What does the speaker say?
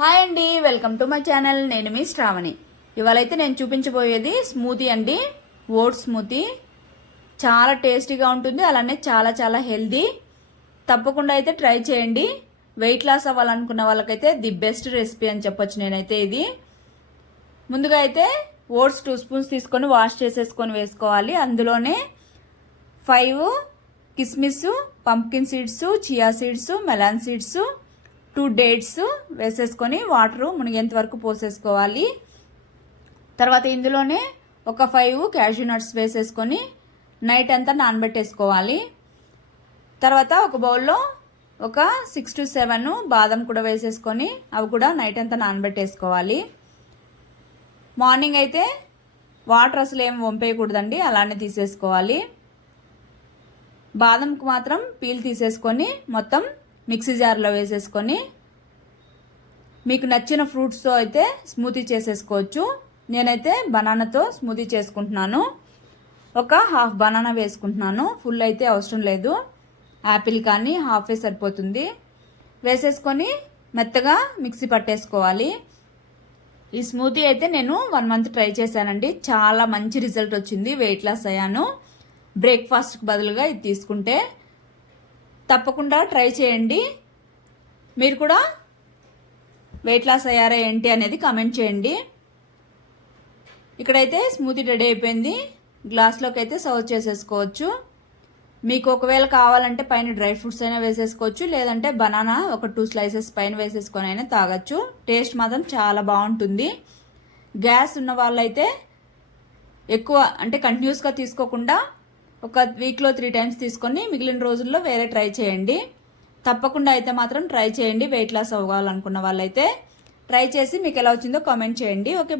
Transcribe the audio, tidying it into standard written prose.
Hi అండి, welcome to my channel. నేను మీ శ్రావణి. ఇవాళైతే నేను చూపించబోయేది స్మూతీ అండి. ఓట్స్ స్మూతీ చాలా టేస్టీగా ఉంటుంది, అలానే చాలా చాలా హెల్దీ. తప్పకుండా అయితే ట్రై చేయండి. వెయిట్ లాస్ అవ్వాలనుకున్న వాళ్ళకైతే ది బెస్ట్ రెసిపీ అని చెప్పొచ్చు నేనైతే. ఇది ముందుగా అయితే ఓట్స్ 2 స్పూన్స్ తీసుకొని వాష్ చేసేసుకొని వేసుకోవాలి. అందులోనే 5 కిస్మిస్, pumpkin seeds, chia seeds, melon seeds, 2 dates వేసేసుకొని వాటర్ మునిగేంత వరకు పోసేసుకోవాలి. తర్వాత ఇందులోనే ఒక 5 క్యాష్యూ నట్స్ వేసేసుకొని నైట్ అంతా నానబెట్టేసుకోవాలి. తర్వాత ఒక బౌల్లో ఒక 6 to 7 బాదం కూడా వేసేసుకొని అవి కూడా నైట్ అంతా నానబెట్టేసుకోవాలి. మార్నింగ్ అయితే వాటర్ అసలు ఏం వంపేయకూడదండి, అలానే తీసేసుకోవాలి. బాదంకు మాత్రం పీల్ తీసేసుకొని మొత్తం మిక్సీ జార్లో వేసేసుకొని మీకు నచ్చిన ఫ్రూట్స్తో అయితే స్మూతీ చేసేసుకోవచ్చు. నేనైతే బనానాతో స్మూతీ చేసుకుంటున్నాను. ఒక హాఫ్ బనానా వేసుకుంటున్నాను, ఫుల్ అయితే అవసరం లేదు. యాపిల్ కానీ హాఫే సరిపోతుంది. వేసేసుకొని మెత్తగా మిక్సీ పట్టేసుకోవాలి. ఈ స్మూతీ అయితే నేను 1 month ట్రై చేశానండి. చాలా మంచి రిజల్ట్ వచ్చింది, వెయిట్ లాస్ అయ్యాను. బ్రేక్ఫాస్ట్కి బదులుగా ఇది తీసుకుంటే తప్పకుండా ట్రై చేయండి. మీరు కూడా వెయిట్ లాస్ అయ్యారా ఏంటి అనేది కామెంట్ చేయండి. ఇక్కడైతే స్మూతీ రెడీ అయిపోయింది. గ్లాస్లోకి అయితే సర్వ్ చేసేసుకోవచ్చు. మీకు ఒకవేళ కావాలంటే పైన డ్రై ఫ్రూట్స్ అయినా వేసేసుకోవచ్చు, లేదంటే బనానా ఒక 2 slices పైన వేసేసుకొని అయినా తాగొచ్చు. టేస్ట్ మాత్రం చాలా బాగుంటుంది. గ్యాస్ ఉన్న వాళ్ళైతే ఎక్కువ అంటే కంటిన్యూస్గా తీసుకోకుండా ఒక వీక్లో 3 times తీసుకొని మిగిలిన రోజుల్లో వేరే ట్రై చేయండి. తప్పకుండా అయితే మాత్రం ట్రై చేయండి. వెయిట్ లాస్ అవ్వాలనుకున్న వాళ్ళైతే ట్రై చేసి మీకు ఎలా వచ్చిందో కామెంట్ చేయండి. ఓకే.